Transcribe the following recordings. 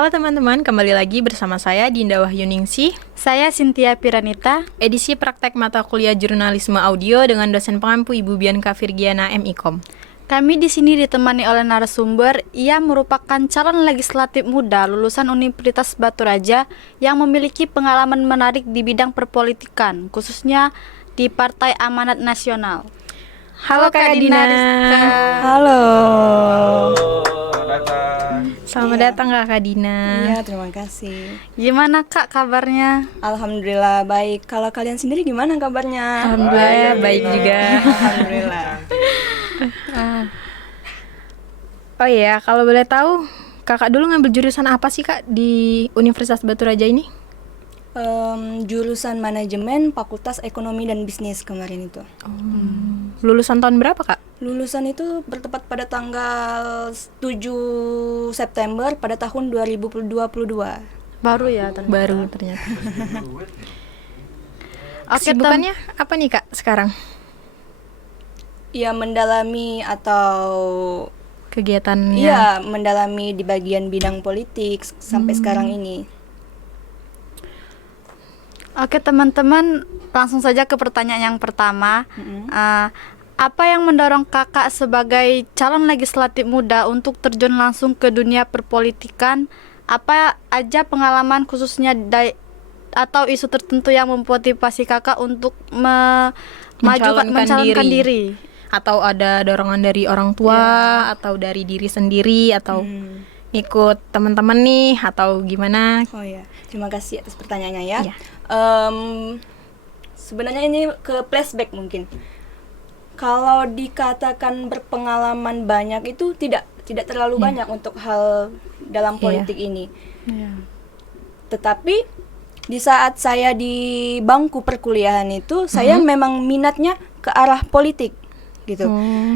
Halo teman-teman, kembali lagi bersama saya Dinda Wahyuningsih. Saya Cynthia Piranita. Edisi praktek mata kuliah jurnalisme audio dengan dosen pengampu Ibu Bianca Virgiana MIKOM. Kami di sini ditemani oleh narasumber. Ia merupakan calon legislatif muda lulusan Universitas Batu Raja yang memiliki pengalaman menarik di bidang perpolitikan, khususnya di Partai Amanat Nasional. Halo Kak Dina. Halo. Selamat datang Kak Dina. Iya, terima kasih. Gimana Kak kabarnya? Alhamdulillah baik. Kalau kalian sendiri gimana kabarnya? Alhamdulillah baik juga. Alhamdulillah. Oh iya, kalau boleh tahu Kakak dulu ngambil jurusan apa sih Kak di Universitas Batu Raja ini? Jurusan manajemen Fakultas Ekonomi dan Bisnis kemarin itu. Lulusan tahun berapa Kak? Lulusan itu bertepat pada tanggal 7 September pada tahun 2022. Baru ya ternyata. Baru ternyata. Oke, Kesibukannya apa nih Kak sekarang? Ya, mendalami atau Kegiatannya? iya, mendalami di bagian bidang politik sampai sekarang ini. Oke teman-teman, langsung saja ke pertanyaan yang pertama. Apa yang mendorong kakak sebagai calon legislatif muda untuk terjun langsung ke dunia perpolitikan? Apa aja pengalaman khususnya atau isu tertentu yang memotivasi kakak untuk mencalonkan diri? Atau ada dorongan dari orang tua atau dari diri sendiri atau ikut teman-teman nih atau gimana? Oh ya, terima kasih atas pertanyaannya ya. Iya. Sebenarnya ini ke flashback mungkin. Kalau dikatakan berpengalaman banyak itu tidak terlalu banyak untuk hal dalam politik ini. Tetapi di saat saya di bangku perkuliahan itu saya memang minatnya ke arah politik gitu.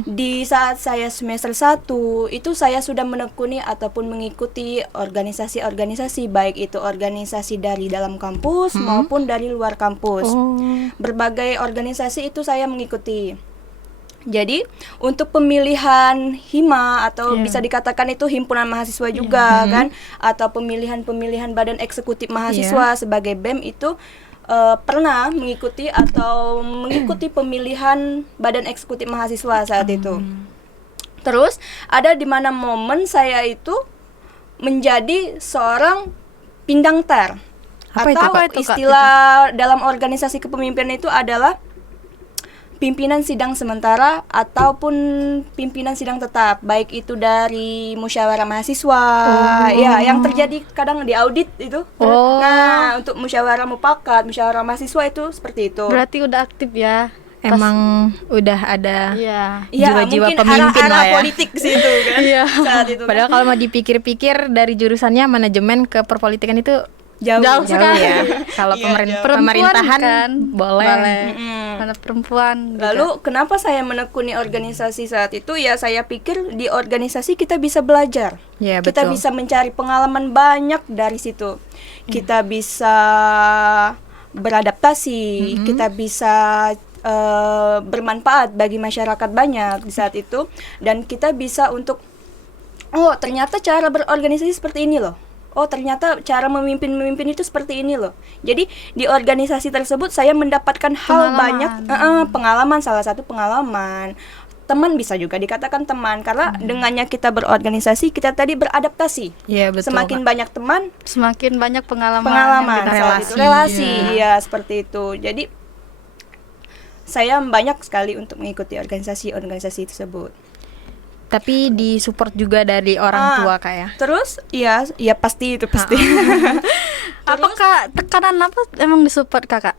Di saat saya semester 1 itu saya sudah menekuni ataupun mengikuti organisasi-organisasi, baik itu organisasi dari dalam kampus maupun dari luar kampus. Berbagai organisasi itu saya mengikuti. Jadi untuk pemilihan HIMA atau bisa dikatakan itu himpunan mahasiswa juga kan, atau pemilihan badan eksekutif mahasiswa sebagai BEM itu pernah mengikuti pemilihan badan eksekutif mahasiswa saat itu. Terus ada di mana momen saya itu menjadi seorang pindang ter. Apa Atau istilah dalam organisasi kepemimpinan itu adalah pimpinan sidang sementara ataupun pimpinan sidang tetap, baik itu dari musyawarah mahasiswa, ya yang terjadi kadang di audit itu. Nah, untuk musyawarah mufakat, musyawarah mahasiswa itu seperti itu. Berarti udah aktif ya? Emang udah ada jiwa-jiwa mungkin pemimpin lah ya. politik situ kan. Saat itu. Padahal kalau mau dipikir-pikir dari jurusannya manajemen ke perpolitikan itu jauh sekali ya. Kalau pemerintahan kan boleh. Karena perempuan. Lalu kenapa saya menekuni organisasi saat itu? Ya saya pikir di organisasi kita bisa belajar. Ya, Kita betul. bisa mencari pengalaman banyak dari situ. Kita bisa beradaptasi, kita bisa bermanfaat bagi masyarakat banyak di saat itu, dan kita bisa untuk ternyata cara berorganisasi seperti ini loh. Ternyata cara memimpin itu seperti ini loh. Jadi di organisasi tersebut saya mendapatkan hal banyak, pengalaman, salah satu pengalaman. Teman bisa juga dikatakan teman, karena dengannya kita berorganisasi, kita tadi beradaptasi. Iya, betul. Semakin banyak teman, semakin banyak pengalaman relasi, ya seperti itu. Jadi saya banyak sekali untuk mengikuti organisasi tersebut. Tapi disupport juga dari orang tua Kak ya. Terus ya pasti itu pasti. Apakah tekanan apa emang disupport kakak?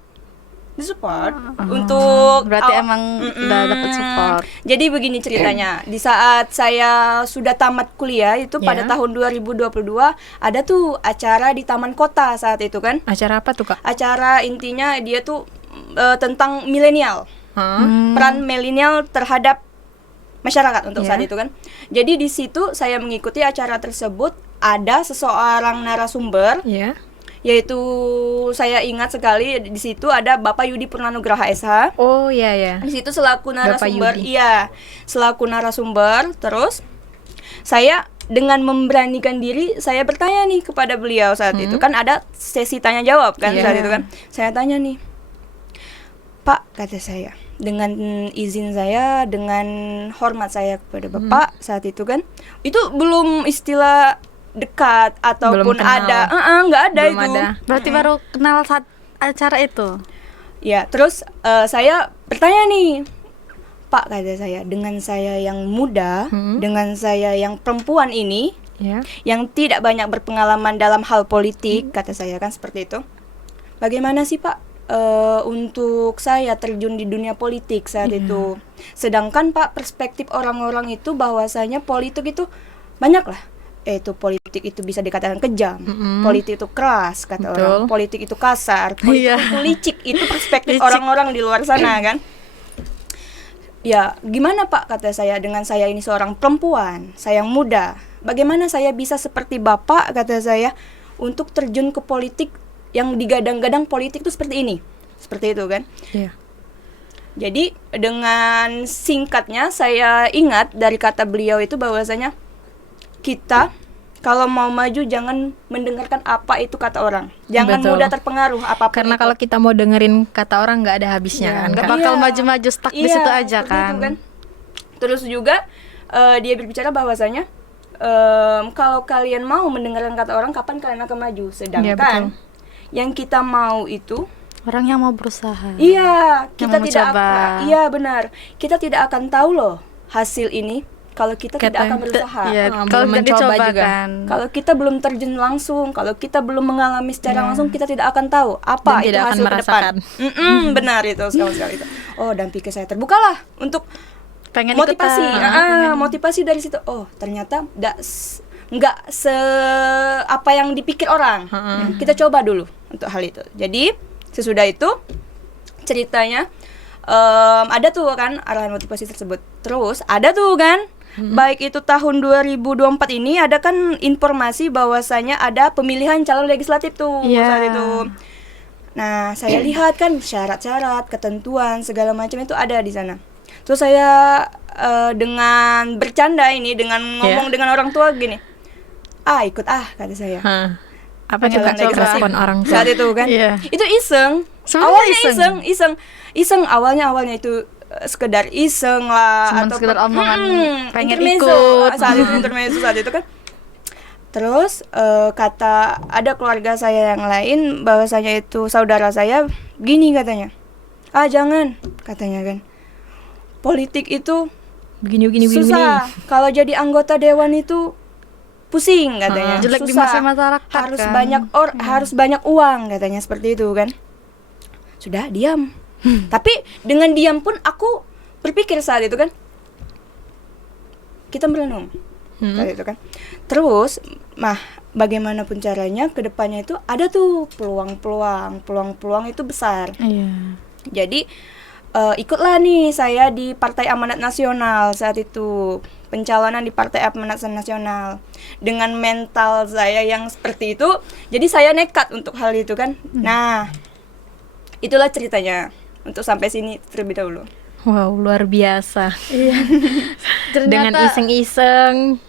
Disupport untuk berarti emang udah dapat support. Jadi begini ceritanya. Di saat saya sudah tamat kuliah itu pada tahun 2022 ada tuh acara di Taman Kota saat itu kan. Acara apa tuh Kak? Acara intinya dia tuh tentang milenial. Peran milenial terhadap masyarakat untuk saat itu kan. Jadi di situ saya mengikuti acara tersebut, ada seseorang narasumber, yaitu saya ingat sekali di situ ada Bapak Yudi Purnanugraha SH. Oh iya. Di situ selaku narasumber, selaku narasumber. Terus saya dengan memberanikan diri saya bertanya nih kepada beliau saat itu, kan ada sesi tanya jawab kan saat itu kan. Saya tanya nih, Pak, kata saya, dengan izin saya, dengan hormat saya kepada Bapak saat itu kan, itu belum istilah dekat ataupun ada, nggak ada Belum itu. ada. Berarti baru kenal saat acara itu. Ya, terus saya bertanya nih, Pak, kata saya, dengan saya yang muda, dengan saya yang perempuan ini, yang tidak banyak berpengalaman dalam hal politik, kata saya kan seperti itu. Bagaimana sih Pak untuk saya terjun di dunia politik saat itu? Sedangkan Pak, perspektif orang-orang itu bahwasanya politik itu banyak lah. Itu politik itu bisa dikatakan kejam, politik itu keras kata orang, politik itu kasar, politik itu licik, itu perspektif orang-orang di luar sana kan. Ya, gimana Pak, kata saya, dengan saya ini seorang perempuan, saya yang muda, bagaimana saya bisa seperti Bapak, kata saya, untuk terjun ke politik yang digadang-gadang politik itu seperti ini, seperti itu kan. Jadi dengan singkatnya saya ingat dari kata beliau itu bahwasanya kita kalau mau maju jangan mendengarkan apa itu kata orang, jangan mudah terpengaruh apapun. Karena itu. kalau kita mau dengerin kata orang nggak ada habisnya kan. Nggak bakal maju-maju stuck di situ aja kan. Itu, kan. Terus juga dia berbicara bahwasanya kalau kalian mau mendengarkan kata orang, kapan kalian akan maju? Sedangkan yang kita mau itu orang yang mau berusaha. Iya, kita mau tidak coba. iya benar. Kita tidak akan tahu loh hasil ini kalau kita tidak akan berusaha. Kalau belum kita mencoba coba juga. kan. Kalau kita belum terjun langsung, kalau kita belum mengalami secara langsung, kita tidak akan tahu apa Dan itu tidak akan hasil ke depan. merasakan. Benar itu sekali itu. Oh, dan pikir saya terbukalah untuk Pengen motivasi. ikutan. Motivasi dari situ. Oh, ternyata nggak se apa yang dipikir orang. Kita coba dulu untuk hal itu. Jadi sesudah itu ceritanya ada tuh kan arahan motivasi tersebut. Terus ada tuh kan baik itu tahun 2024 ini ada kan informasi bahwasanya ada pemilihan calon legislatif tuh saat itu. Nah, saya lihat kan syarat-syarat, ketentuan segala macam itu ada di sana. Terus saya dengan bercanda ini, dengan ngomong dengan orang tua gini, ikut kata saya. Apa tuh Kak respon orang tua? Saat itu kan, itu iseng. Sebenarnya Awalnya iseng. Awalnya itu sekedar iseng lah, cuman atau sekedar omongan pengen intermezzo, ikut saat itu intermezzo saat itu kan. Terus kata ada keluarga saya yang lain bahwasanya itu saudara saya gini katanya, jangan katanya kan, politik itu begini susah, kalau jadi anggota dewan itu pusing katanya, jelek susah, di masa masyarakat harus kan. harus banyak uang katanya, seperti itu kan. Sudah diam. Tapi dengan diam pun aku berpikir saat itu kan, kita merenung saat itu kan. Terus bagaimanapun caranya kedepannya itu ada tuh peluang itu besar. Jadi ikutlah nih saya di Partai Amanat Nasional saat itu, pencalonan di Partai Amanat Nasional. Dengan mental saya yang seperti itu, jadi saya nekat untuk hal itu kan. Nah, itulah ceritanya. Untuk sampai sini terlebih dahulu. Wow, luar biasa. Ternyata Dengan iseng,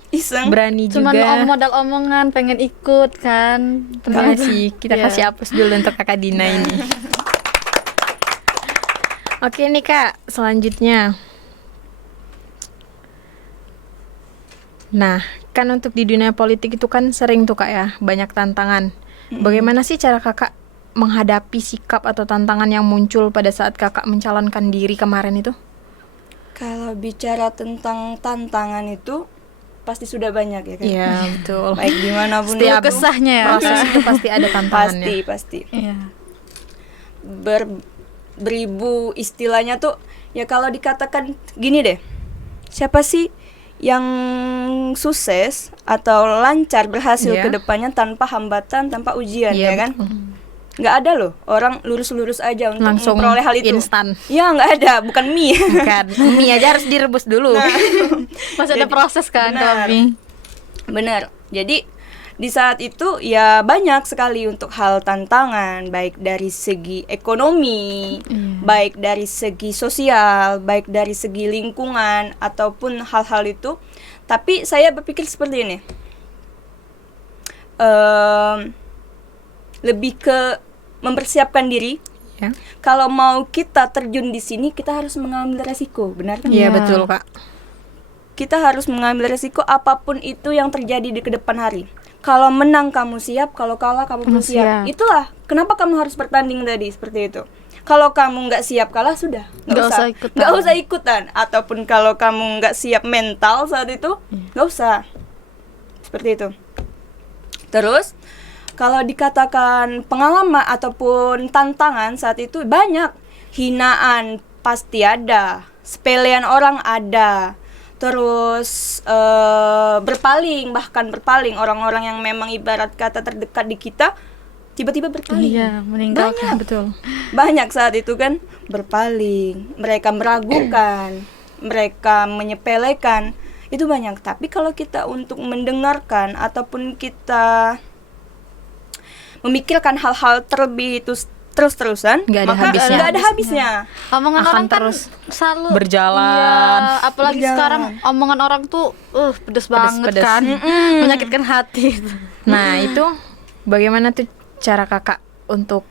berani cuman juga. modal omongan pengen ikut kan. Ternyata sih, kita kasih aplaus dulu untuk Kakak Dina ini. Oke nih Kak, selanjutnya. Nah, kan untuk di dunia politik itu kan sering tuh Kak ya, banyak tantangan. Bagaimana sih cara Kakak menghadapi sikap atau tantangan yang muncul pada saat Kakak mencalonkan diri kemarin itu? Kalau bicara tentang tantangan itu pasti sudah banyak ya kan. Iya, betul. Baik dimanapun Setiap itu, kesahnya ya. proses itu pasti ada tantangannya. pasti. Iya. Beribu istilahnya tuh ya, kalau dikatakan gini deh, siapa sih yang sukses atau lancar berhasil ke depannya tanpa hambatan, tanpa ujian, ya kan? Nggak ada loh orang lurus-lurus aja untuk langsung memperoleh hal itu. instan. Ya nggak ada, bukan mie. Bukan, mie aja harus direbus dulu. Masih ada proses kan kalau mie. Benar. Jadi di saat itu ya banyak sekali untuk hal tantangan, baik dari segi ekonomi, baik dari segi sosial, baik dari segi lingkungan ataupun hal-hal itu. Tapi saya berpikir seperti ini, lebih ke mempersiapkan diri. Ya. Kalau mau kita terjun di sini, kita harus mengambil resiko, benar kan? Iya, Iya. betul, Kak. Kita harus mengambil resiko apapun itu yang terjadi di kedepan hari. Kalau menang kamu siap, kalau kalah kamu belum siap. siap. Itulah kenapa kamu harus bertanding tadi seperti itu. Kalau kamu nggak siap kalah, sudah nggak usah ikutan. Ataupun kalau kamu nggak siap mental saat itu, nggak usah. Seperti itu. Terus kalau dikatakan pengalaman ataupun tantangan saat itu banyak. Hinaan pasti ada, sepelean orang ada. Terus bahkan berpaling orang-orang yang memang ibarat kata terdekat di kita tiba-tiba berpaling. Iya, meninggalkan. Betul. Banyak saat itu kan berpaling, mereka meragukan, mereka menyepelekan, itu banyak. Tapi kalau kita untuk mendengarkan ataupun kita memikirkan hal-hal terlebih itu terus-terusan, Nggak ada maka habisnya. nggak ada habisnya. Omongan Akan orang kan terus selalu berjalan. Iya, apalagi Berjalan. sekarang omongan orang tuh pedes banget Pedes. kan. Menyakitkan hati. Nah, itu bagaimana tuh cara kakak untuk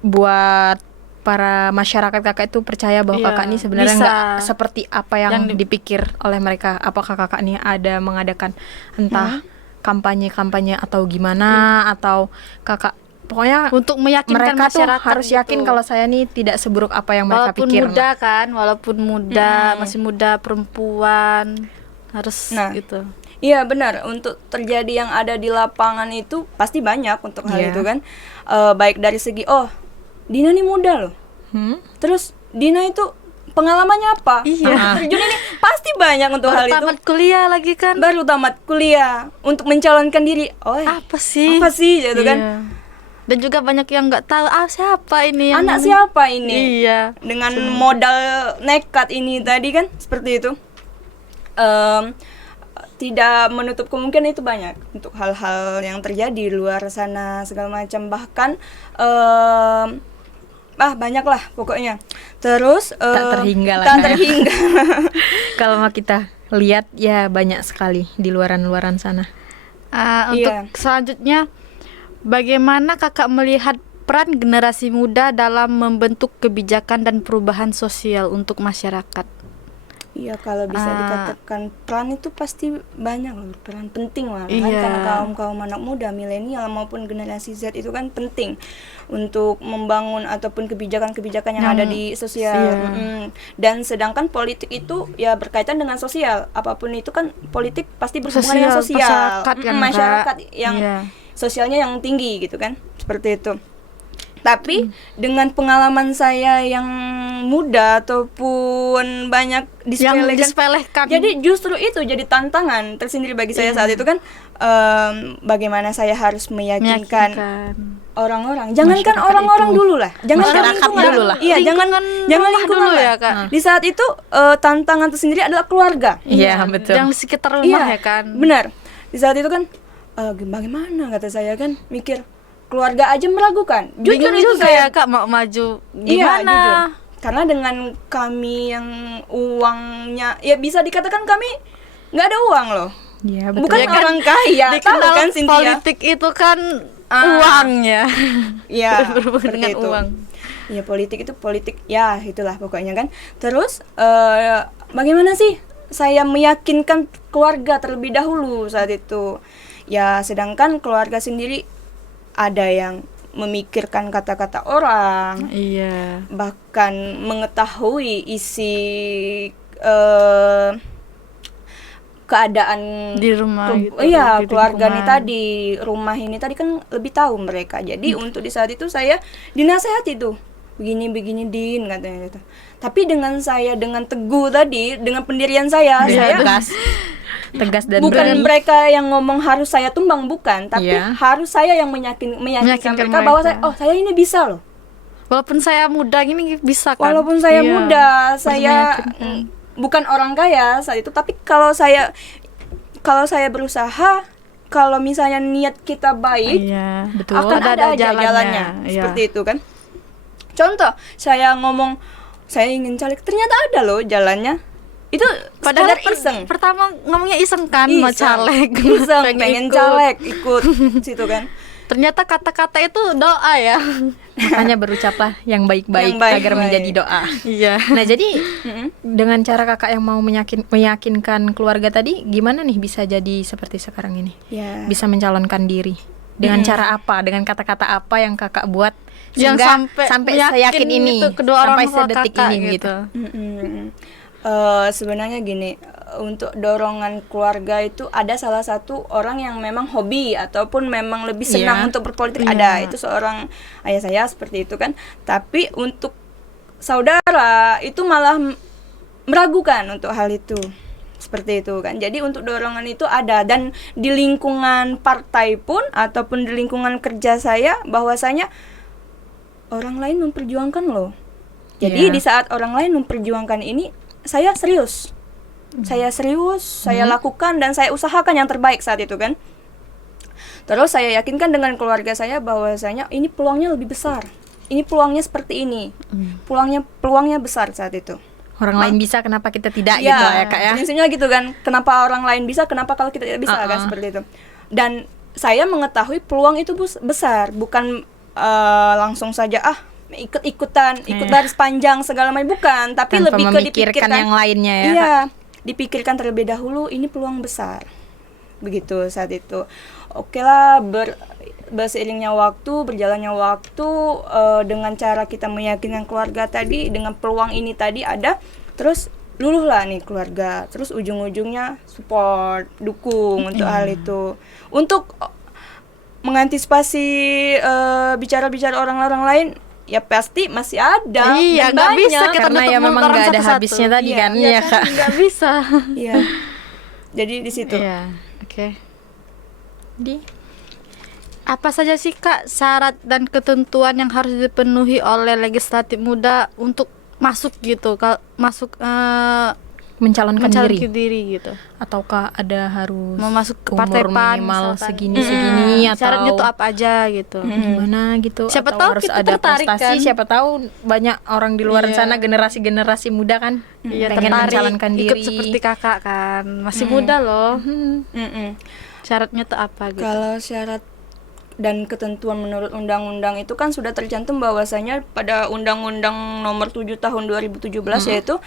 buat para masyarakat kakak itu percaya bahwa Iya, kakak ini sebenarnya bisa. nggak seperti apa yang Yang dipikir oleh mereka? Apakah kakak ini ada mengadakan entah kampanye-kampanye atau gimana, atau kakak pokoknya Untuk meyakinkan mereka tuh masyarakat harus yakin gitu. kalau saya nih tidak seburuk apa yang mereka walaupun pikir. muda kan, walaupun muda, masih muda, perempuan harus Nah. gitu. Iya benar, untuk terjadi yang ada di lapangan itu pasti banyak untuk hal Iya. itu kan. Baik dari segi Dina nih muda loh. Terus Dina itu pengalamannya apa? Iya. Terjun ini pasti banyak untuk hal itu. Tamat kuliah lagi kan. Baru tamat kuliah untuk mencalonkan diri. Apa sih? Apa sih gitu kan? Iya. Dan juga banyak yang nggak tahu siapa ini yang Anak siapa ini? Iya. Dengan modal nekat ini tadi kan seperti itu. Tidak menutup kemungkinan itu banyak untuk hal-hal yang terjadi di luar sana segala macam, bahkan banyak lah pokoknya. Terus Tak terhingga lah, tak kayak. terhingga. Kalau mau kita lihat ya banyak sekali di luaran-luaran sana. Untuk Iya. selanjutnya, bagaimana kakak melihat peran generasi muda dalam membentuk kebijakan dan perubahan sosial untuk masyarakat? Iya, kalau bisa dikatakan peran itu pasti banyak loh, peran penting lah kan, Iya. karena kaum anak muda, milenial maupun generasi Z itu kan penting untuk membangun ataupun kebijakan-kebijakan yang ada di sosial. Iya. Dan sedangkan politik itu ya berkaitan dengan sosial, apapun itu kan politik pasti berhubungan dengan sosial, masyarakat kan, Kak. masyarakat yang Iya. sosialnya yang tinggi gitu kan, seperti itu. Tapi dengan pengalaman saya yang muda ataupun banyak Yang disepelekan, disepelekan. jadi justru itu jadi tantangan tersendiri bagi saya saat itu kan, bagaimana saya harus meyakinkan orang-orang, jangankan Masyarakat orang-orang itu. dulu lah, jangan Masyarakat lingkungan dulu lah. iya, jangan rumah lingkungan dulu lah. ya, Kak. Di saat itu tantangan tersendiri adalah keluarga. Iya, betul. Yang di sekitar rumah Iya, ya kan. benar. Di saat itu kan bagaimana kata saya kan, mikir keluarga aja meragukan. Jujur Bingung itu juga saya ya Kak mau maju Iya, gimana? jujur. Karena dengan kami yang uangnya ya bisa dikatakan kami nggak ada uang loh. Iya, betul. Bukan Ya kan, orang kaya, tahu Dikenal kan Cynthia? politik itu kan uangnya. Iya, Berhubungan seperti dengan itu. uang. Ya politik itu politik, ya itulah pokoknya kan. Terus bagaimana sih saya meyakinkan keluarga terlebih dahulu saat itu? Ya sedangkan keluarga sendiri ada yang memikirkan kata-kata orang, Iya. bahkan mengetahui isi keadaan Di rumah gitu, iya, di keluarga nih lingkungan. tadi, rumah ini tadi kan lebih tahu mereka. Jadi untuk di saat itu saya dinasehati tuh, begini Din katanya gitu. Tapi dengan saya dengan teguh tadi, dengan pendirian saya, saya tegas dan bukan berani. mereka yang ngomong harus saya tumbang, bukan, tapi Iya. harus saya yang meyakinkan Meyakinkan mereka bahwa mereka. saya ini bisa loh. Walaupun saya muda gini bisa kan. Walaupun saya Iya. muda, saya meyakinkan. bukan orang kaya saat itu, tapi kalau saya berusaha, kalau misalnya niat kita baik, Iya, betul. akan ada aja jalannya. Iya. Seperti itu kan. Contoh, saya ngomong saya ingin caleg, ternyata ada loh jalannya. Itu Padahal sekadar iseng. pertama ngomongnya iseng kan, mau caleg. Iseng, pengen ikut. caleg, ikut situ kan. Ternyata kata-kata itu doa ya. Makanya berucaplah yang baik-baik Yang baik-baik. agar menjadi doa. Iya. Nah, jadi Mm-mm. dengan cara kakak yang mau meyakinkan keluarga tadi, gimana nih bisa jadi seperti sekarang ini? Ya. Bisa mencalonkan diri. Dengan cara apa? Dengan kata-kata apa yang kakak buat Yang sehingga sampai seyakin meyakin ini, itu kedua orang sampai tua sedetik kakak ini gitu. Mm-mm. Sebenarnya gini, untuk dorongan keluarga itu ada salah satu orang yang memang hobi ataupun memang lebih senang Iya. untuk berpolitik, ada, itu seorang ayah saya seperti itu kan. Tapi untuk saudara itu malah meragukan untuk hal itu, seperti itu kan. Jadi untuk dorongan itu ada, dan di lingkungan partai pun ataupun di lingkungan kerja saya, bahwasanya orang lain memperjuangkan loh. Jadi Iya. di saat orang lain memperjuangkan ini, saya serius. Saya lakukan dan saya usahakan yang terbaik saat itu kan. Terus saya yakinkan dengan keluarga saya bahwasanya ini peluangnya lebih besar. Ini peluangnya seperti ini. Peluangnya besar saat itu. Orang lain bisa, kenapa kita tidak Iya, gitu ya kak ya? prinsipnya gitu kan. Kenapa orang lain bisa, kenapa kalau kita tidak bisa kan, seperti itu. Dan saya mengetahui peluang itu besar, bukan langsung saja ikut-ikutan, ikut baris panjang segala macam, bukan, tapi Tanpa lebih ke memikirkan yang lainnya ya, Iya, dipikirkan terlebih dahulu, ini peluang besar. Begitu saat itu. Oke lah, berseiringnya waktu, berjalannya waktu, dengan cara kita meyakinkan keluarga tadi, dengan peluang ini tadi ada, terus luluhlah nih keluarga, terus ujung-ujungnya support, dukung untuk hal itu. Untuk mengantisipasi bicara-bicara orang-orang lain, ya pasti masih ada. Iya, dan nggak bisa banyak. kita Karena nutup ya mulut memang orang nggak ada satu-satu. habisnya tadi Iya, kan, iya ya kak. Nggak bisa. Iya. Jadi di situ. Iya, oke. Di Apa saja sih kak syarat dan ketentuan yang harus dipenuhi oleh legislatif muda untuk masuk gitu, masuk mencalonkan mencalonkan diri, diri gitu, ataukah ada harus mau masuk ke umur partai PAN minimal misalkan. segini atau Syaratnya tuh apa aja gitu. gimana gitu? Siapa atau tahu harus kita ada tertarik, prestasi? kan? Siapa tahu banyak orang di luar Iya. sana, generasi muda kan Iya, pengen tertarik mencalonkan ikut diri. seperti kakak kan, masih muda loh. Mm-mm. Syaratnya tuh apa gitu? Kalau syarat dan ketentuan menurut undang-undang itu kan sudah tercantum bahwasanya pada Undang-Undang Nomor 7 Tahun 2017 yaitu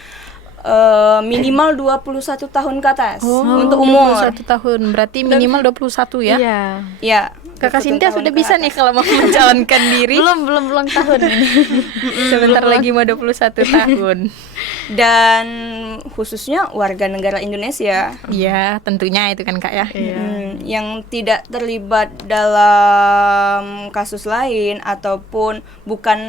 minimal 21 tahun ke atas untuk umur. 21 tahun, berarti minimal 21 ya? Iya. Ya, Kakak 21 Cynthia tahun sudah ke bisa atas. nih kalau mau mencalonkan diri. Belum tahun ini. Sebentar lagi mau 21 tahun. Dan khususnya warga negara Indonesia. Iya, tentunya itu kan Kak ya. Yang tidak terlibat dalam kasus lain ataupun bukan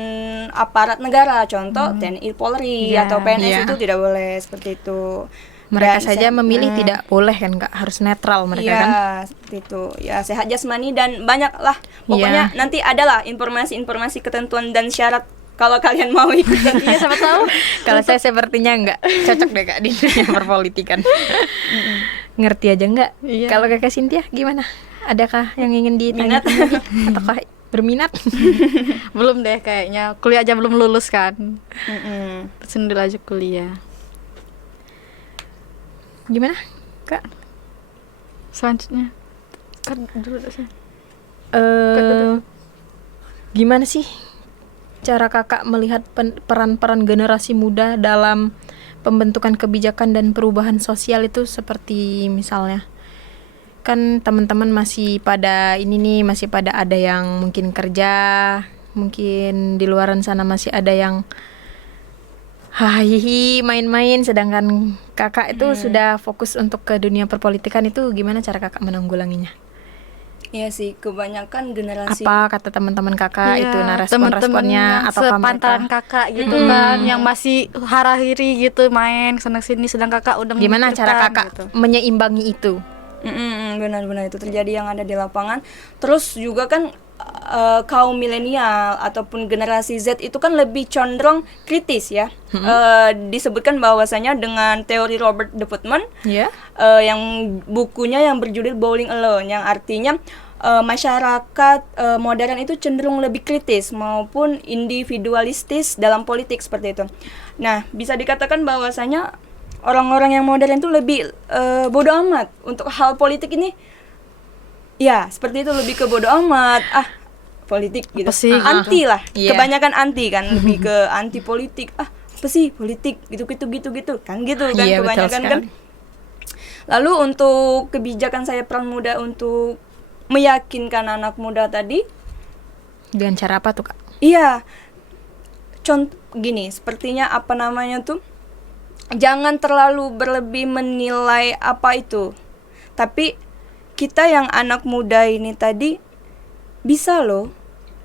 aparat negara, contoh TNI, Polri atau PNS Iya. itu tidak boleh seperti itu. Mereka Dan saja memilih tidak boleh kan Kak, harus netral mereka Iya, kan. seperti itu. Ya, sehat jasmani dan banyak lah. Pokoknya nanti adalah informasi-informasi ketentuan dan syarat kalau kalian mau ikut. Iya, siapa tahu. Kalau saya sepertinya enggak cocok deh Kak di dunia perpolitikan. Ngerti aja enggak? Iya. Kalau Kakak Cynthia gimana? Adakah yang ingin ditanyakan lagi? Ataukah berminat? Belum deh kayaknya. Kuliah aja belum lulus kan. Mm-mm. Terus dulu aja kuliah. Gimana Kak? Selanjutnya kan dulu saya. Gimana sih cara kakak melihat peran-peran generasi muda dalam pembentukan kebijakan dan perubahan sosial itu, seperti misalnya kan teman-teman masih pada ini nih, masih pada ada yang mungkin kerja, mungkin di luaran sana masih ada yang hahihi main-main, sedangkan kakak itu sudah fokus untuk ke dunia perpolitikan. Itu gimana cara kakak menanggulanginya? Iya sih, kebanyakan generasi Apa kata teman-teman kakak itu, Teman-teman respon-responnya atau sepantaran mereka kakak gitu kan, yang masih harahiri gitu main sana sini, sedang kakak udah gimana cara memikirkan kakak gitu. menyeimbangi itu? benar-benar itu terjadi yang ada di lapangan. Terus juga kan kaum milenial ataupun generasi Z itu kan lebih condong kritis ya. Disebutkan bahwasanya dengan teori Robert de Putman, Ya. yang bukunya yang berjudul Bowling Alone, yang artinya masyarakat modern itu cenderung lebih kritis maupun individualistis dalam politik seperti itu. Nah, bisa dikatakan bahwasanya orang-orang yang modern tuh lebih bodoh amat untuk hal politik ini. Ya, seperti itu, lebih ke bodoh amat. Politik gitu. Apa sih? Anti lah. Iya. Kebanyakan anti kan, lebih ke anti politik. Apa sih politik? Gitu kan gitu kan Iya, betul kebanyakan kan. sekali. Lalu untuk kebijakan saya Peran Muda untuk meyakinkan anak muda tadi, Dengan cara apa tuh, Kak? iya, contoh gini, sepertinya apa namanya tuh, jangan terlalu berlebih menilai apa itu. Tapi kita yang anak muda ini tadi bisa loh,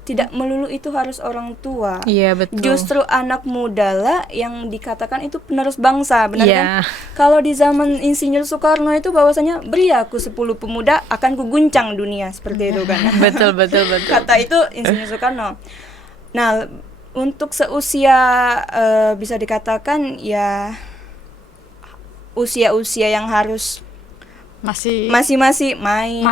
tidak melulu itu harus orang tua. Iya, betul. Justru anak muda lah yang dikatakan itu penerus bangsa, benar Iya. kan? Kalau di zaman Insinyur Soekarno itu bahwasanya beri aku 10 pemuda akan kuguncang dunia, seperti itu kan. betul. Kata itu Insinyur Soekarno. Nah, untuk seusia bisa dikatakan ya usia-usia yang harus Masih masih main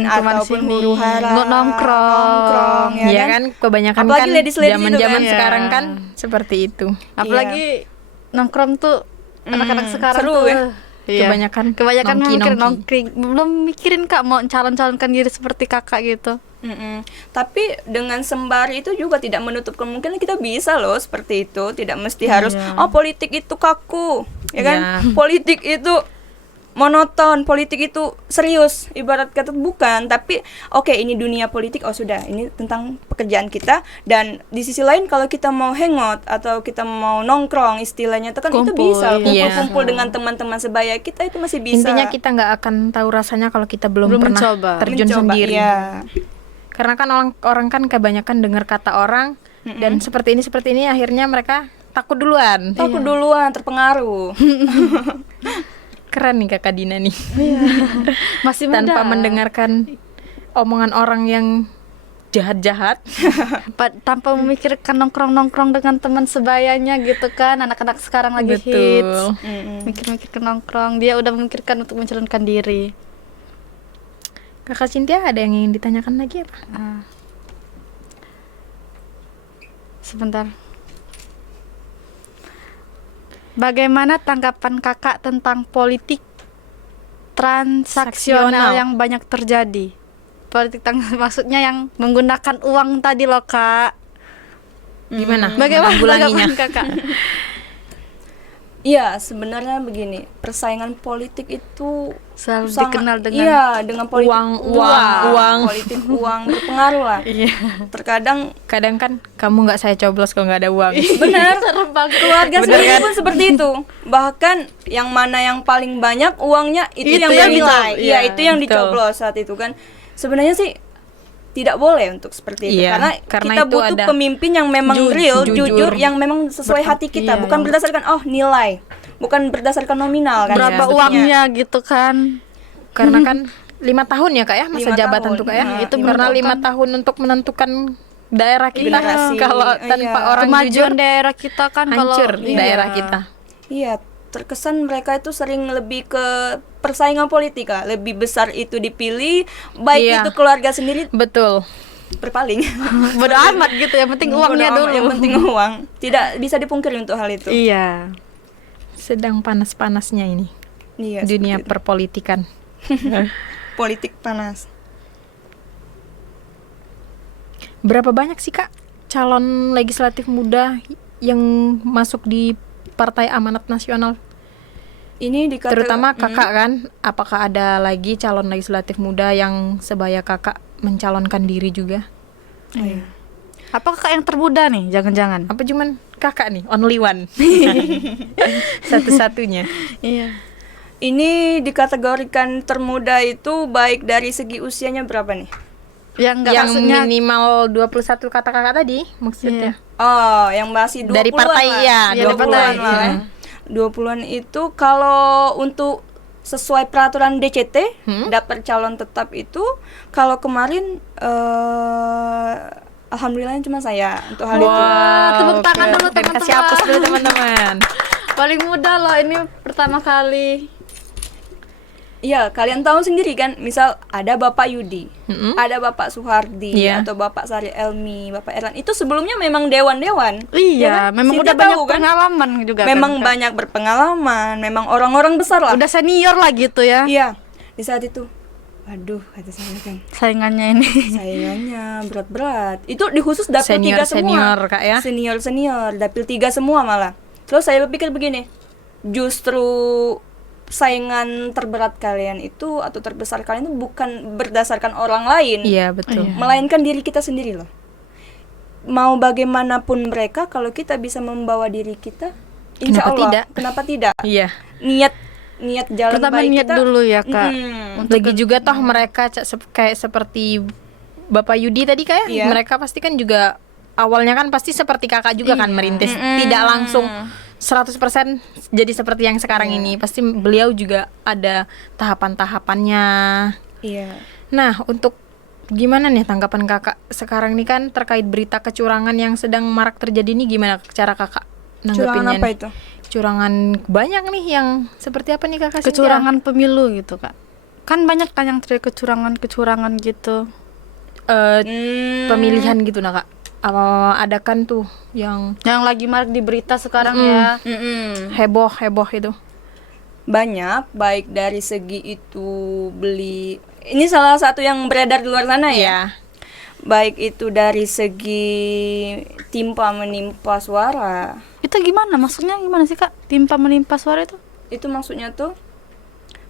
kemana ataupun sini, huru hara, nongkrong, ya Iya kan? kan, kebanyakan Apalagi kan ladies-ladies itu zaman-zaman kan. sekarang Iya. kan seperti itu. apalagi nongkrong tuh anak-anak sekarang seru tuh ya. iya. Kebanyakan memikir nongki-nongki. nongkring, belum mikirin Kak mau calon-calonkan diri seperti Kakak gitu. Tapi dengan sembari itu juga tidak menutup kemungkinan kita bisa loh seperti itu. Tidak mesti harus Iya. politik itu kaku, ya kan? Iya. Politik itu monoton, politik itu serius, ibarat kata bukan. Tapi oke, ini dunia politik, sudah, ini tentang pekerjaan kita. Dan di sisi lain kalau kita mau hangout atau kita mau nongkrong istilahnya itu kan itu Kumpul, bisa, iya. kumpul-kumpul dengan teman-teman sebaya kita, itu masih bisa. Intinya kita nggak akan tahu rasanya kalau kita belum Belum pernah mencoba. terjun Mencoba, sendiri. iya. Karena kan orang kan kebanyakan dengar kata orang dan seperti ini akhirnya mereka takut duluan. Takut duluan, terpengaruh. Keren nih Kakak Dina nih. Masih muda. Tanpa mendengarkan omongan orang yang jahat-jahat. Tanpa memikirkan nongkrong-nongkrong dengan teman sebayanya gitu kan. Anak-anak sekarang lagi hits. Betul. Mikir-mikir ke nongkrong, dia udah memikirkan untuk mencalonkan diri. Kakak Cynthia ada yang ingin ditanyakan lagi apa? Sebentar. Bagaimana tanggapan Kakak tentang politik transaksional yang banyak terjadi? Maksudnya yang menggunakan uang tadi loh, Kak. Gimana? Bagaimana menanggulanginya? tanggapan Kakak? Iya, sebenarnya begini, persaingan politik itu Selalu sangat- dikenal dengan iya, dengan politik uang. politik uang berpengaruh lah. Terkadang Kadang kan kamu nggak saya coblos kalau nggak ada uang. benar, keluarga Benar sendiri kan? pun seperti itu. Bahkan yang mana yang paling banyak uangnya itu yang yang dinilai. dicoblos. Iya, Iya, itu yang betul. dicoblos saat itu kan. Sebenarnya sih tidak boleh untuk seperti itu, Iya, karena kita itu butuh ada pemimpin yang memang real, jujur, yang memang sesuai hati kita, iya, bukan berdasarkan nilai, bukan berdasarkan nominal kan. berapa maksudnya. uangnya gitu kan. Karena kan 5 tahun ya Kak ya masa 5 jabatan tahun, tuh Kak ya. iya. Itu karena 5 tahun untuk menentukan daerah kita. Generasi, Kalau tanpa iya. orang Kemajuan jujur daerah kita kan kalau hancur iya. daerah kita. Iya, terkesan mereka itu sering lebih ke persaingan politik, Kak. Lebih besar itu dipilih, baik Iya. itu keluarga sendiri Betul. berpaling. Bodo amat gitu, yang penting uangnya Bodo amat, dulu. yang penting uang. Tidak bisa dipungkiri untuk hal itu. Iya. Sedang panas-panasnya ini Iya, dunia seperti itu. perpolitikan. Politik panas. Berapa banyak sih Kak calon legislatif muda yang masuk di Partai Amanat Nasional? Ini dikata Terutama Kakak kan, apakah ada lagi calon legislatif muda yang sebaya Kakak mencalonkan diri juga? Oh, iya. Apa Kakak yang termuda nih? Jangan-jangan. Apa cuman Kakak nih, only one? Satu-satunya. Iya. Ini dikategorikan termuda itu baik dari segi usianya berapa nih? Yang enggak Yang maksudnya minimal 21 kata Kakak tadi maksudnya. Oh, yang masih 20-an Dari partai lah. ya, Iya, 20-an dari partai. lah. Iya. 20-an itu kalau untuk sesuai peraturan DCT dapat calon tetap itu kalau kemarin alhamdulillah cuma saya untuk hal itu. Wah, tepuk tangan oke. dulu, Dan teman-teman. kasih hapus dulu teman-teman. paling muda loh ini pertama kali. Iya, kalian tahu sendiri kan, misal ada Bapak Yudi, ada Bapak Suhardi, Iya. atau Bapak Sari Elmi, Bapak Erlan. Itu sebelumnya memang dewan-dewan. Iya, ya kan? memang Sintia udah banyak tahu kan? pengalaman juga Memang kan, Kak? banyak berpengalaman, memang orang-orang besar lah. Udah senior lah gitu ya. Iya, di saat itu, waduh, kata saya kan, Saingannya ini. saingannya berat-berat. Itu di khusus dapil 3 semua. Senior, Kak, ya. Senior, dapil 3 semua malah. Terus saya berpikir begini, justru saingan terberat kalian itu atau terbesar kalian itu bukan berdasarkan orang lain, Iya, betul. Iya. melainkan diri kita sendiri loh. Mau bagaimanapun mereka, kalau kita bisa membawa diri kita, insya Kenapa Allah, tidak? kenapa tidak? Iya. Niat jalan Pertama baik niat kita dulu ya, Kak. Lagi juga toh mereka kayak seperti Bapak Yudi tadi kayak Iya. mereka pasti kan juga awalnya kan pasti seperti kakak juga kan merintis, tidak langsung 100% jadi seperti yang sekarang ini. Pasti beliau juga ada tahapan-tahapannya. Iya. Nah, untuk gimana nih tanggapan kakak sekarang nih kan terkait berita kecurangan yang sedang marak terjadi ini, gimana cara kakak Curangan nanggepinnya apa nih? itu? Curangan banyak nih yang seperti apa nih kakak? Cynthia? Kecurangan pemilu gitu, Kak. Kan banyak kan yang terjadi kecurangan gitu. Pemilihan gitu nah kak. Ada kan tuh yang Yang lagi marak di berita sekarang ya. heboh itu. Banyak, baik dari segi itu beli. Ini salah satu yang beredar di luar sana ya. Iya. Baik itu dari segi timpa menimpa suara. Itu gimana? Maksudnya gimana sih, Kak? Timpa menimpa suara itu? Itu maksudnya tuh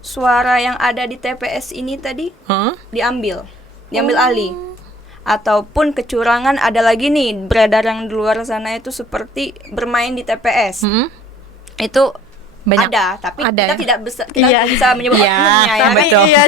suara yang ada di TPS ini tadi Hah? diambil alih. Ataupun kecurangan ada lagi nih beredar yang di luar sana itu seperti bermain di TPS. Itu Banyak. ada, tapi Ada kita ya? tidak bisa Iya. bisa menyebut Iya, oknumnya ya. sampai kan? betul. Iya.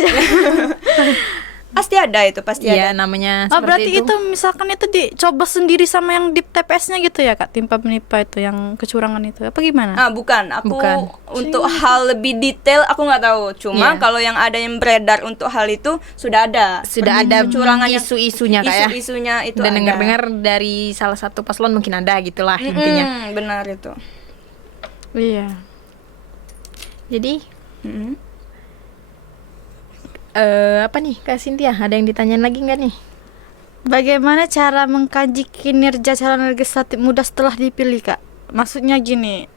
Pasti ada itu, pasti Iya, ada. namanya Oh, seperti berarti itu misalkan itu dicoba sendiri sama yang di TPS-nya gitu ya, Kak? Timpa menimpa itu yang kecurangan itu. Apa gimana? Bukan, aku Bukan. untuk hal lebih detail aku nggak tahu. Cuma Iya. kalau yang ada yang beredar untuk hal itu sudah ada. sudah Seperti ada kecurangan yang- isu-isunya kak ya. Isu-isunya itu Dan ada. dengar-dengar dari salah satu paslon mungkin ada gitulah intinya. Benar itu. Iya. Jadi Mm-mm. apa nih Kak Cynthia? Ada yang ditanyain lagi nggak nih? Bagaimana cara mengkaji kinerja calon legislatif muda setelah dipilih, Kak? Maksudnya gini,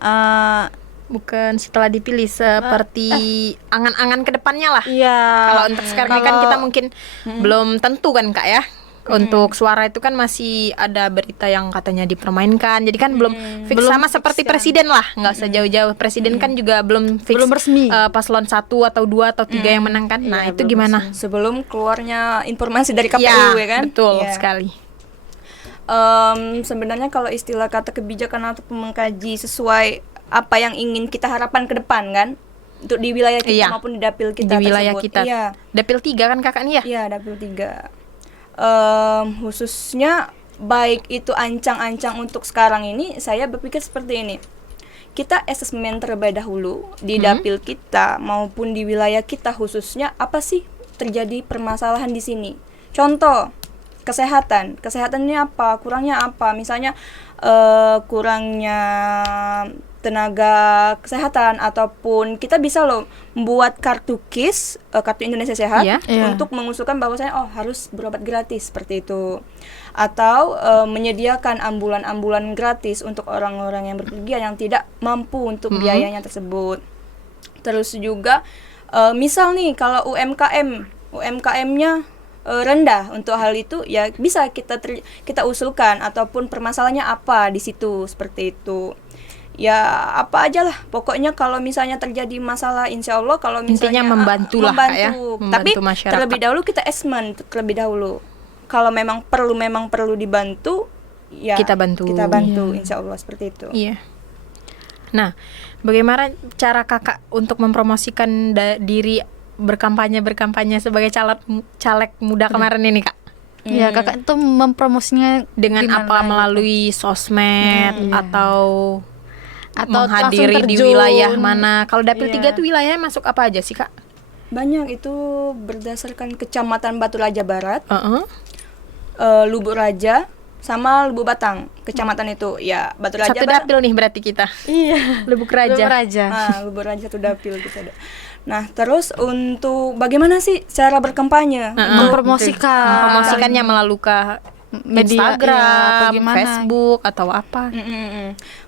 Bukan setelah dipilih, seperti angan-angan kedepannya lah. iya. Kalau untuk sekarang ini kan kita mungkin belum tentu kan kak ya. Untuk suara itu kan masih ada berita yang katanya dipermainkan. Jadi kan belum fix, Belum sama fix seperti kan. presiden lah. Nggak usah jauh-jauh. Presiden kan juga belum fix. Belum resmi. Paslon 1 atau 2 atau 3 yang menang kan. Nah, Iya, itu belum gimana? Sebelum keluarnya informasi dari KPU ya kan? Betul Iya. sekali. Sebenarnya kalau istilah kata kebijakan atau mengkaji sesuai apa yang ingin kita harapkan ke depan kan, untuk di wilayah kita Iya. maupun di dapil kita Di wilayah tersebut. kita. Iya, Dapil 3 kan kakak nih ya? iya dapil 3. Khususnya baik itu ancang-ancang untuk sekarang ini, saya berpikir seperti ini. Kita asesmen terlebih dahulu di dapil kita maupun di wilayah kita, khususnya apa sih terjadi permasalahan di sini. Contoh, kesehatan ini apa, kurangnya apa, misalnya kurangnya tenaga kesehatan, ataupun kita bisa loh membuat kartu KIS, kartu Indonesia Sehat, Iya. Iya. untuk mengusulkan bahwasanya harus berobat gratis seperti itu, atau menyediakan ambulan-ambulan gratis untuk orang-orang yang berpergian yang tidak mampu untuk biayanya tersebut. Terus juga misal nih kalau UMKM-nya rendah untuk hal itu, ya bisa kita usulkan, ataupun permasalahannya apa di situ seperti itu. Ya apa aja lah, pokoknya kalau misalnya terjadi masalah, insya Allah kalau misalnya Intinya membantu lah, Kak, ya. tapi Membantu masyarakat. terlebih dahulu kita assessment terlebih dahulu. Kalau memang perlu dibantu, ya Kita bantu. insya Allah seperti itu. Iya. Nah, bagaimana cara kakak untuk mempromosikan diri berkampanye sebagai caleg muda kemarin ini kak? Iya, Kakak itu mempromosinya Dengan gimana apa? gitu? Melalui sosmed Iya. atau langsung menghadiri di terjun. wilayah mana? Kalau dapil Iya. 3 tuh wilayahnya masuk apa aja sih kak? Banyak itu berdasarkan Kecamatan Batu Raja Barat, Heeh. Lubuk Raja, sama Lubuk Batang. Kecamatan itu ya Batu Raja Satu Barat. dapil nih berarti kita. Iya. Lubuk Raja. Lubuk Raja. Lubuk Raja satu dapil kita ada. Nah, terus untuk bagaimana sih cara berkampanye? Mempromosikannya melalui Media, Instagram, iya, atau gimana? Facebook atau apa.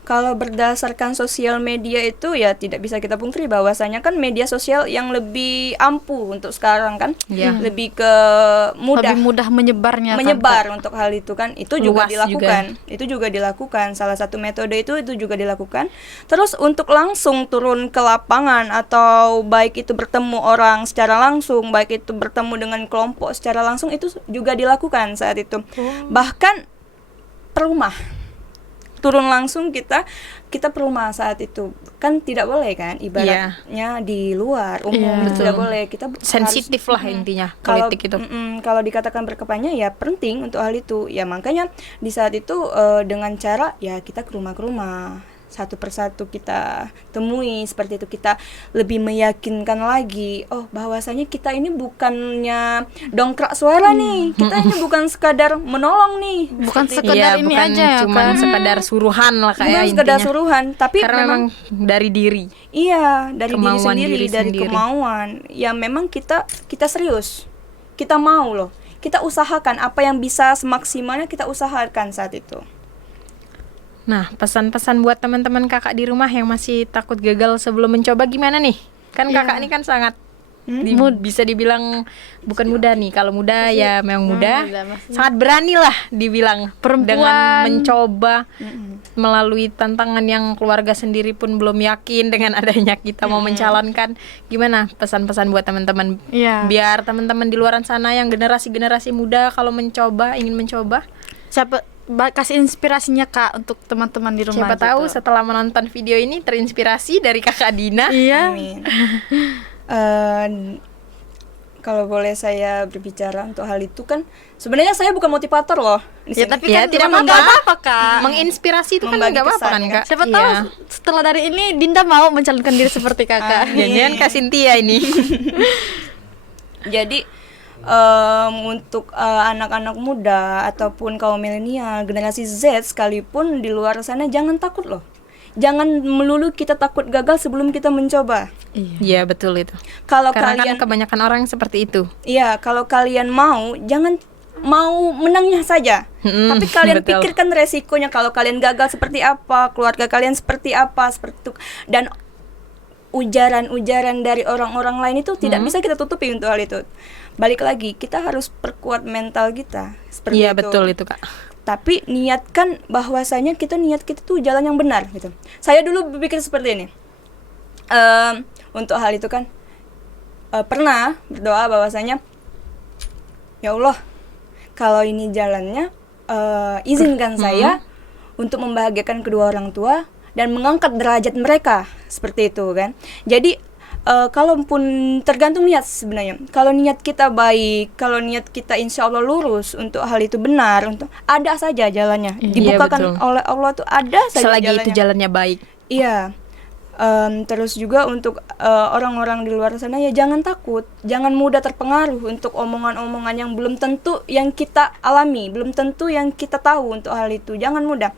Kalau berdasarkan sosial media itu ya tidak bisa kita pungkiri bahwasanya kan media sosial yang lebih ampuh untuk sekarang kan, Iya. lebih ke mudah Lebih mudah menyebarnya. menyebar untuk hal itu kan, itu juga Luas dilakukan. Itu juga dilakukan. Salah satu metode itu juga dilakukan. Terus untuk langsung turun ke lapangan atau baik itu bertemu orang secara langsung, baik itu bertemu dengan kelompok secara langsung, itu juga dilakukan saat itu. Bahkan per rumah. Turun langsung kita per rumah saat itu. Kan tidak boleh kan ibaratnya di luar umum, Iya. tidak boleh. Kita Sensitif harus, lah intinya kalau politik itu. kalau dikatakan berkampanye ya penting untuk hal itu. Ya makanya di saat itu dengan cara ya kita ke rumah satu persatu kita temui, seperti itu kita lebih meyakinkan lagi bahwasanya kita ini bukannya dongkrak suara nih, kita ini bukan sekadar menolong nih, Bukan seperti itu. sekedar ini bukan aja ya, cuma kan? sekadar suruhan lah Bukan kayak sekadar intinya. suruhan, tapi Karena memang dari diri. iya, dari diri Kemauan sendiri, diri dari sendiri. kemauan. Ya memang kita serius. Kita mau loh. Kita usahakan apa yang bisa semaksimalnya kita usahakan saat itu. Nah, pesan-pesan buat teman-teman kakak di rumah yang masih takut gagal sebelum mencoba gimana nih? Kan kakak ini kan sangat bisa dibilang bukan muda nih. Kalau muda ya memang muda. Sangat berani lah dibilang Perempuan. dengan mencoba melalui tantangan yang keluarga sendiri pun belum yakin dengan adanya kita mau mencalonkan. Gimana pesan-pesan buat teman-teman? Iya. Biar teman-teman di luar sana yang generasi-generasi muda kalau ingin mencoba, Kasih inspirasinya Kak untuk teman-teman di rumah. siapa tahu gitu. setelah menonton video ini terinspirasi dari kakak Dina. Iya. Amin. Kalau boleh saya berbicara untuk hal itu kan sebenarnya saya bukan motivator loh di Ya sini. tapi Ya, kan tidak nggak apa-apa. apa-apa Kak. Menginspirasi itu kan Membagi nggak apa-apa kesan, kan ya. kak. Siapa tahu setelah dari ini Dinda mau mencalonkan diri seperti Kakak. Jangan Kak Cynthia ini. Jadi untuk anak-anak muda ataupun kaum milenial, generasi Z sekalipun di luar sana jangan takut loh. Jangan melulu kita takut gagal sebelum kita mencoba. Iya betul itu. Kalau Karena kalian kan kebanyakan orang seperti itu. iya, kalau kalian mau, jangan mau menangnya saja. Tapi kalian betul. pikirkan resikonya kalau kalian gagal seperti apa, keluarga kalian seperti apa, seperti itu. Dan ujaran-ujaran dari orang-orang lain itu tidak bisa kita tutupi untuk hal itu. Balik lagi, kita harus perkuat mental kita. Seperti Iya itu. betul itu kak. Tapi niatkan bahwasanya niat kita tuh jalan yang benar gitu. Saya dulu berpikir seperti ini. Untuk hal itu kan pernah berdoa bahwasanya ya Allah, kalau ini jalannya izinkan saya untuk membahagiakan kedua orang tua dan mengangkat derajat mereka, seperti itu kan. Jadi kalaupun tergantung niat sebenarnya. Kalau niat kita baik, kalau niat kita insya Allah lurus untuk hal itu benar, untuk ada saja jalannya. Dibukakan betul. oleh Allah tuh ada saja Selagi jalannya. itu jalannya baik. Iya. Terus juga untuk orang-orang di luar sana ya jangan takut, jangan mudah terpengaruh untuk omongan-omongan yang belum tentu yang kita alami, belum tentu yang kita tahu untuk hal itu. Jangan mudah.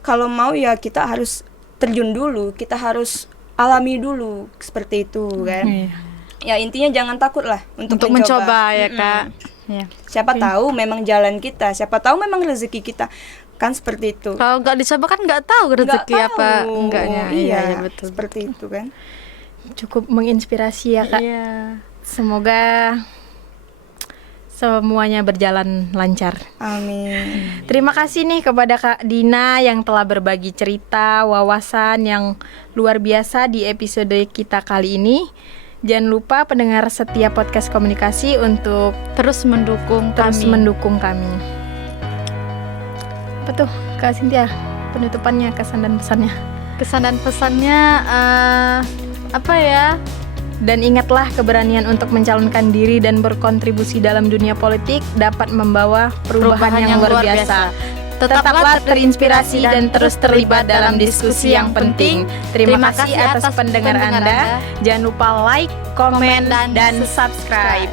Kalau mau ya kita harus terjun dulu, kita harus alami dulu seperti itu kan. Ya intinya jangan takut lah untuk mencoba ya Kak. Ya. Siapa tahu memang jalan kita, siapa tahu memang rezeki kita. Kan seperti itu. Kalau nggak dicoba kan nggak tahu rezeki Nggak apa tahu. enggaknya. Iya, Iya betul. seperti itu kan. Cukup menginspirasi ya kak. Iya. Semoga semuanya berjalan lancar. Amin. Terima kasih nih kepada Kak Dina yang telah berbagi cerita, wawasan yang luar biasa di episode kita kali ini. Jangan lupa pendengar setiap podcast komunikasi untuk Terus mendukung kami. Apa tuh Kak Cynthia? Penutupannya, kesan dan pesannya. Kesan dan pesannya apa ya? Dan ingatlah keberanian untuk mencalonkan diri dan berkontribusi dalam dunia politik dapat membawa perubahan yang luar biasa. Tetaplah terinspirasi dan terus terlibat dalam diskusi yang penting. Terima kasih atas pendengar Anda. Jangan lupa like, komen, dan subscribe.